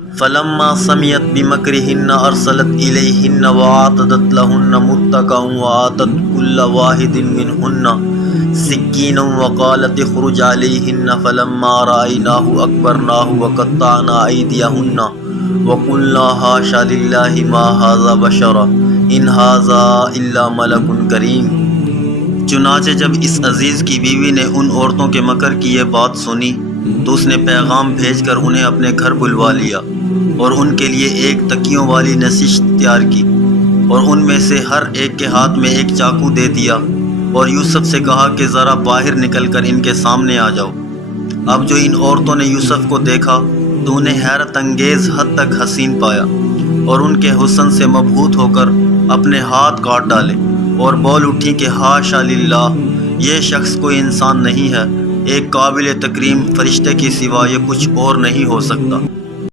फ़लम्मा समियत बिमक्रिहिन्न अरसलत इलैहिन्न वआतदत लहुन्न मुत्तकअन वआतत कुल्ल वाहिदिन मिनहुन्न सिक्कीनन वक़ालत इख़रुज अलैहिन्न फ़लम्मा रअयनाहु अकबरनाहु वक़त्तअना अयदियहुन्न वक़ुल्ना हाशा लिल्लाहि मा हाज़ा बशरा इन हाज़ा इल्ला मलकुन करीम। चुनाचे जब इस अजीज़ की बीवी ने उन औरतों के मकर की यह बात सुनी तो उसने पैगाम भेजकर उन्हें अपने घर बुलवा लिया और उनके लिए एक तकियों वाली नशिश तैयार की और उनमें से हर एक के हाथ में एक चाकू दे दिया और यूसुफ से कहा कि ज़रा बाहर निकलकर इनके सामने आ जाओ। अब जो इन औरतों ने यूसुफ को देखा तो उन्हें हैरत अंगेज़ हद तक हसीन पाया और उनके हुस्न से मबहूत होकर अपने हाथ काट डाले और बोल उठी कि हाशा लिल्लाह, ये शख्स कोई इंसान नहीं है, एक काबिल तकरीम फरिश्ते के सिवा ये कुछ और नहीं हो सकता।